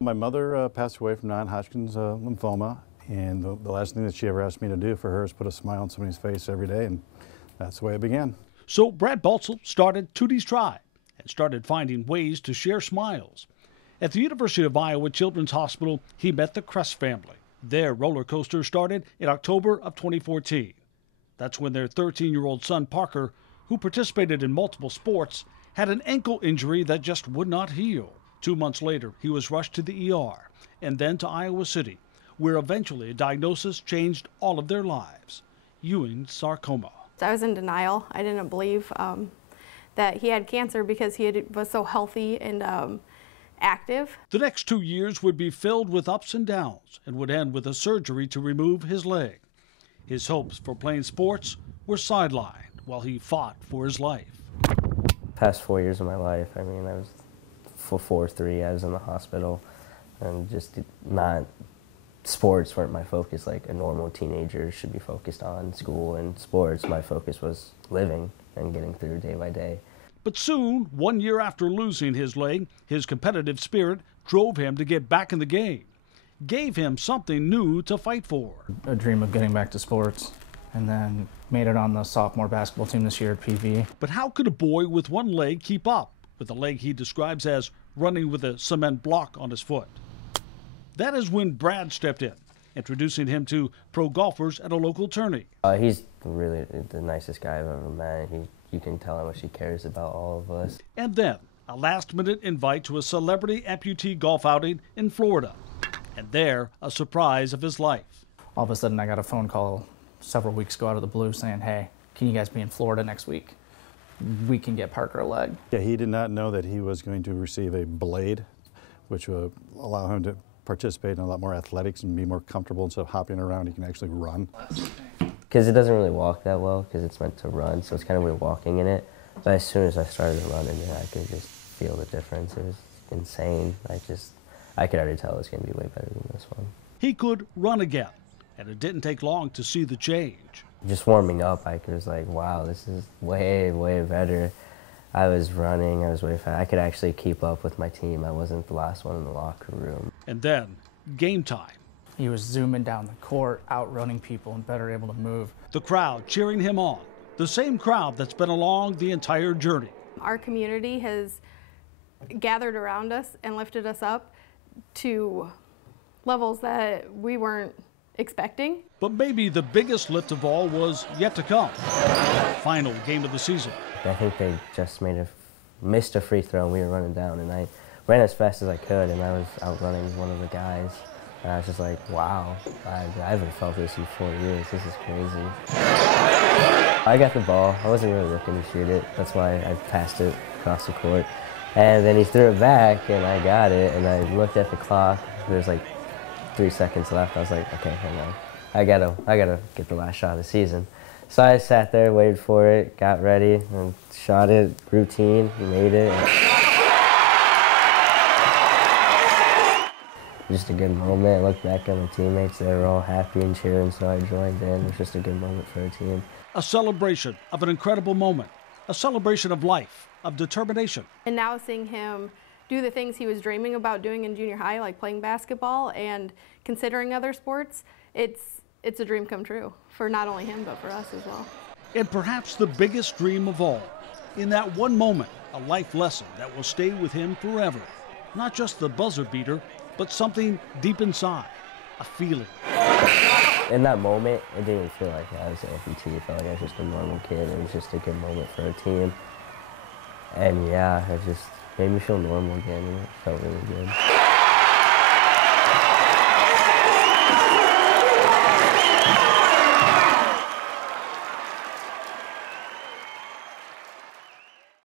My mother passed away from non-Hodgkin's lymphoma, and the last thing that she ever asked me to do for her is put a smile on somebody's face every day, and that's the way it began. So Brad Baltzel started Tootie's Tribe and started finding ways to share smiles. At the University of Iowa Children's Hospital, he met the Crest family. Their roller coaster started in October of 2014. That's when their 13-year-old son, Parker, who participated in multiple sports, had an ankle injury that just would not heal. 2 months later, he was rushed to the ER and then to Iowa City, where eventually a diagnosis changed all of their lives: Ewing sarcoma. I was in denial. I didn't believe that he had cancer because was so healthy and active. The next 2 years would be filled with ups and downs and would end with a surgery to remove his leg. His hopes for playing sports were sidelined while he fought for his life. Past 4 years of my life, I mean, I was for 4-3, I was in the hospital, and just not, sports weren't my focus like a normal teenager should be focused on. School and sports, my focus was living and getting through day by day. But soon, 1 year after losing his leg, his competitive spirit drove him to get back in the game, gave him something new to fight for. A dream of getting back to sports, and then made it on the sophomore basketball team this year at PV. But how could a boy with one leg keep up with a leg he describes as running with a cement block on his foot? That is when Brad stepped in, introducing him to pro golfers at a local tourney. He's really the nicest guy I've ever met. You can tell how much he cares about all of us. And then a last-minute invite to a celebrity amputee golf outing in Florida. And there, a surprise of his life. All of a sudden, I got a phone call several weeks ago out of the blue saying, "Hey, can you guys be in Florida next week? We can get Parker a leg." Yeah, he did not know that he was going to receive a blade, which will allow him to participate in a lot more athletics and be more comfortable. Instead of hopping around, he can actually run. Because it doesn't really walk that well, because it's meant to run, so it's kind of weird walking in it. But as soon as I started running, I could just feel the difference. It was insane. I could already tell it was going to be way better than this one. He could run again, and it didn't take long to see the change. Just warming up, I was like, wow, this is way, way better. I was running, I was way fast. I could actually keep up with my team. I wasn't the last one in the locker room. And then, game time. He was zooming down the court, outrunning people, and better able to move. The crowd cheering him on, the same crowd that's been along the entire journey. Our community has gathered around us and lifted us up to levels that we weren't expecting. But maybe the biggest lift of all was yet to come. Final game of the season. I think they just missed a free throw, and we were running down, and I ran as fast as I could, and I was outrunning one of the guys. And I was just like, wow, I haven't felt this in 4 years. This is crazy. I got the ball. I wasn't really looking to shoot it. That's why I passed it across the court. And then he threw it back, and I got it, and I looked at the clock. There's like 3 seconds left. I was like, okay, hang on. I gotta get the last shot of the season. So I sat there, waited for it, got ready, and shot it, routine, made it. Just a good moment. I looked back at my teammates, they were all happy and cheering, so I joined in. It was just a good moment for the team. A celebration of an incredible moment, a celebration of life, of determination. And now seeing him do the things he was dreaming about doing in junior high, like playing basketball and considering other sports, it's a dream come true for not only him, but for us as well. And perhaps the biggest dream of all, in that one moment, a life lesson that will stay with him forever. Not just the buzzer beater, but something deep inside, a feeling. In that moment, it didn't feel like I was an amputee. It felt like I was just a normal kid. It was just a good moment for a team. And yeah, it just made me feel normal again, and it felt really good.